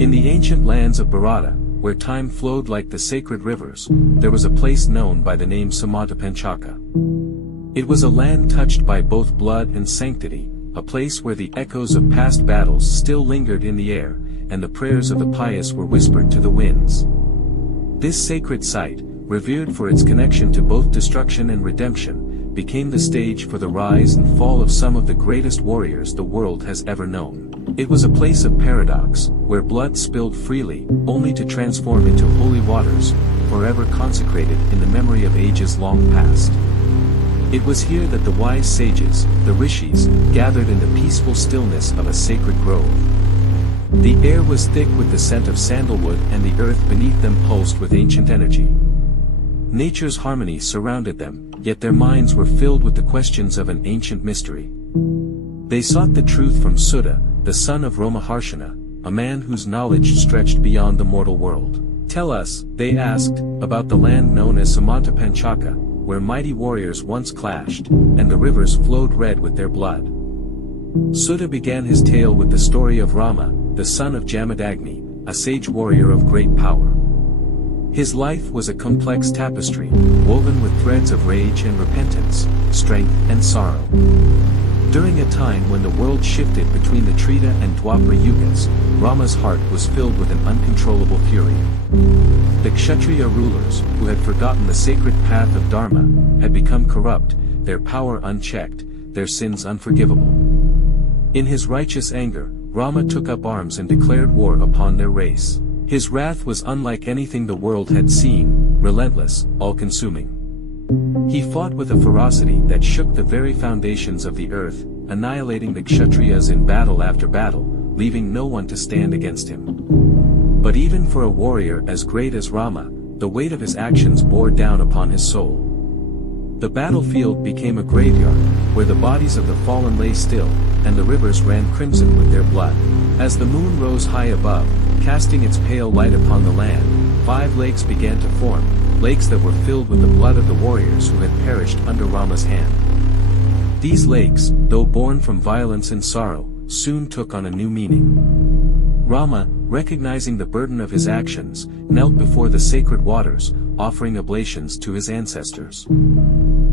In the ancient lands of Bharata, where time flowed like the sacred rivers, there was a place known by the name Samanta-Panchaka. It was a land touched by both blood and sanctity, a place where the echoes of past battles still lingered in the air, and the prayers of the pious were whispered to the winds. This sacred site, revered for its connection to both destruction and redemption, became the stage for the rise and fall of some of the greatest warriors the world has ever known. It was a place of paradox, where blood spilled freely, only to transform into holy waters, forever consecrated in the memory of ages long past. It was here that the wise sages, the rishis, gathered in the peaceful stillness of a sacred grove. The air was thick with the scent of sandalwood and the earth beneath them pulsed with ancient energy. Nature's harmony surrounded them, yet their minds were filled with the questions of an ancient mystery. They sought the truth from Suddha, the son of Romaharshana, a man whose knowledge stretched beyond the mortal world. Tell us, they asked, about the land known as Samanta-Panchaka, where mighty warriors once clashed, and the rivers flowed red with their blood. Suddha began his tale with the story of Rama, the son of Jamadagni, a sage warrior of great power. His life was a complex tapestry, woven with threads of rage and repentance, strength and sorrow. During a time when the world shifted between the Treta and Dwapara Yugas, Rama's heart was filled with an uncontrollable fury. The Kshatriya rulers, who had forgotten the sacred path of Dharma, had become corrupt, their power unchecked, their sins unforgivable. In his righteous anger, Rama took up arms and declared war upon their race. His wrath was unlike anything the world had seen, relentless, all-consuming. He fought with a ferocity that shook the very foundations of the earth, annihilating the Kshatriyas in battle after battle, leaving no one to stand against him. But even for a warrior as great as Rama, the weight of his actions bore down upon his soul. The battlefield became a graveyard, where the bodies of the fallen lay still, and the rivers ran crimson with their blood. As the moon rose high above, casting its pale light upon the land, 5 lakes began to form, lakes that were filled with the blood of the warriors who had perished under Rama's hand. These lakes, though born from violence and sorrow, soon took on a new meaning. Rama, recognizing the burden of his actions, knelt before the sacred waters, offering oblations to his ancestors.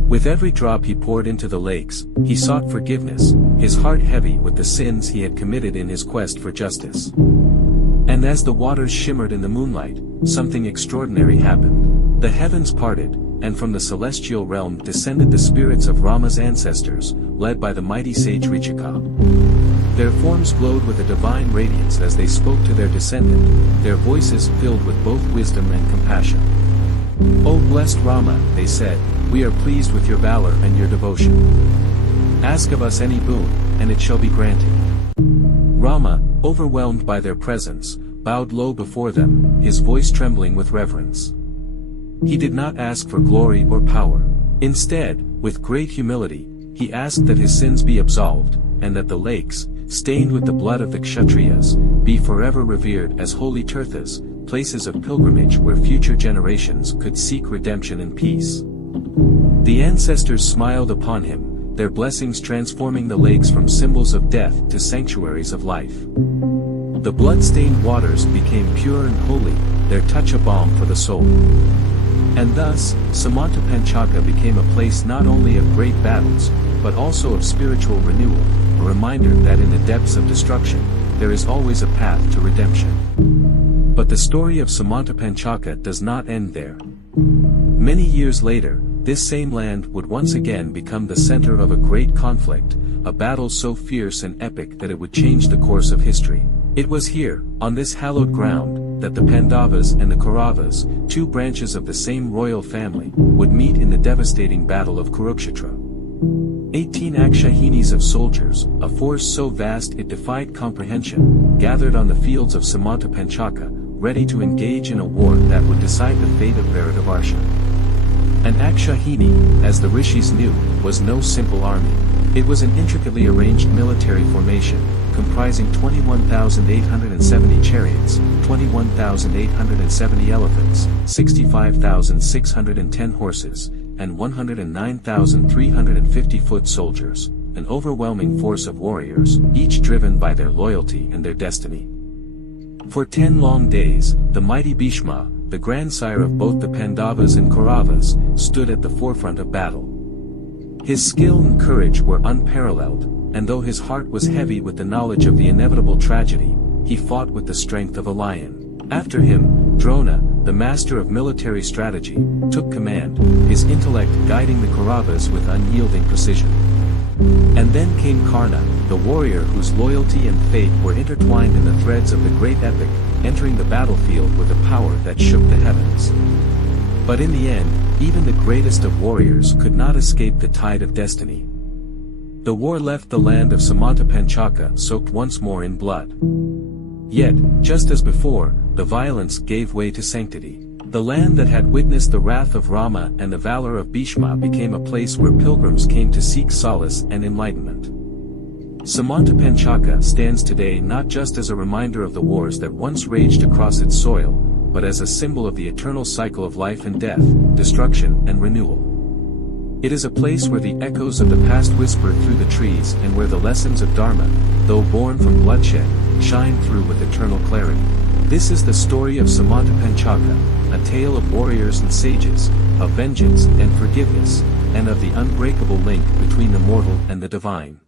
With every drop he poured into the lakes, he sought forgiveness, his heart heavy with the sins he had committed in his quest for justice. And as the waters shimmered in the moonlight, something extraordinary happened. The heavens parted, and from the celestial realm descended the spirits of Rama's ancestors, led by the mighty sage Richika. Their forms glowed with a divine radiance as they spoke to their descendant, their voices filled with both wisdom and compassion. "O blessed Rama," they said, "we are pleased with your valor and your devotion. Ask of us any boon, and it shall be granted." Rama, overwhelmed by their presence, bowed low before them, his voice trembling with reverence. He did not ask for glory or power. Instead, with great humility, he asked that his sins be absolved, and that the lakes, stained with the blood of the Kshatriyas, be forever revered as holy tirthas, places of pilgrimage where future generations could seek redemption and peace. The ancestors smiled upon him, their blessings transforming the lakes from symbols of death to sanctuaries of life. The blood-stained waters became pure and holy, their touch a balm for the soul. And thus, Samanta-Panchaka became a place not only of great battles, but also of spiritual renewal, a reminder that in the depths of destruction, there is always a path to redemption. But the story of Samanta-Panchaka does not end there. Many years later, this same land would once again become the center of a great conflict, a battle so fierce and epic that it would change the course of history. It was here, on this hallowed ground, that the Pandavas and the Kauravas, 2 branches of the same royal family, would meet in the devastating battle of Kurukshetra. 18 Akshahinis of soldiers, a force so vast it defied comprehension, gathered on the fields of Samanta-Panchaka, ready to engage in a war that would decide the fate of Bharatavarsha. An Akshahini, as the rishis knew, was no simple army. It was an intricately arranged military formation, comprising 21,870 chariots, 21,870 elephants, 65,610 horses, and 109,350 foot soldiers, an overwhelming force of warriors, each driven by their loyalty and their destiny. For 10 long days, the mighty Bhishma, the grandsire of both the Pandavas and Kauravas, stood at the forefront of battle. His skill and courage were unparalleled, and though his heart was heavy with the knowledge of the inevitable tragedy, he fought with the strength of a lion. After him, Drona, the master of military strategy, took command, his intellect guiding the Kauravas with unyielding precision. And then came Karna, the warrior whose loyalty and fate were intertwined in the threads of the great epic, entering the battlefield with a power that shook the heavens. But in the end, even the greatest of warriors could not escape the tide of destiny. The war left the land of Samanta-Panchaka soaked once more in blood. Yet, just as before, the violence gave way to sanctity. The land that had witnessed the wrath of Rama and the valor of Bhishma became a place where pilgrims came to seek solace and enlightenment. Samanta-Panchaka stands today not just as a reminder of the wars that once raged across its soil, but as a symbol of the eternal cycle of life and death, destruction and renewal. It is a place where the echoes of the past whisper through the trees and where the lessons of Dharma, though born from bloodshed, shine through with eternal clarity. This is the story of Samanta-Panchaka, a tale of warriors and sages, of vengeance and forgiveness, and of the unbreakable link between the mortal and the divine.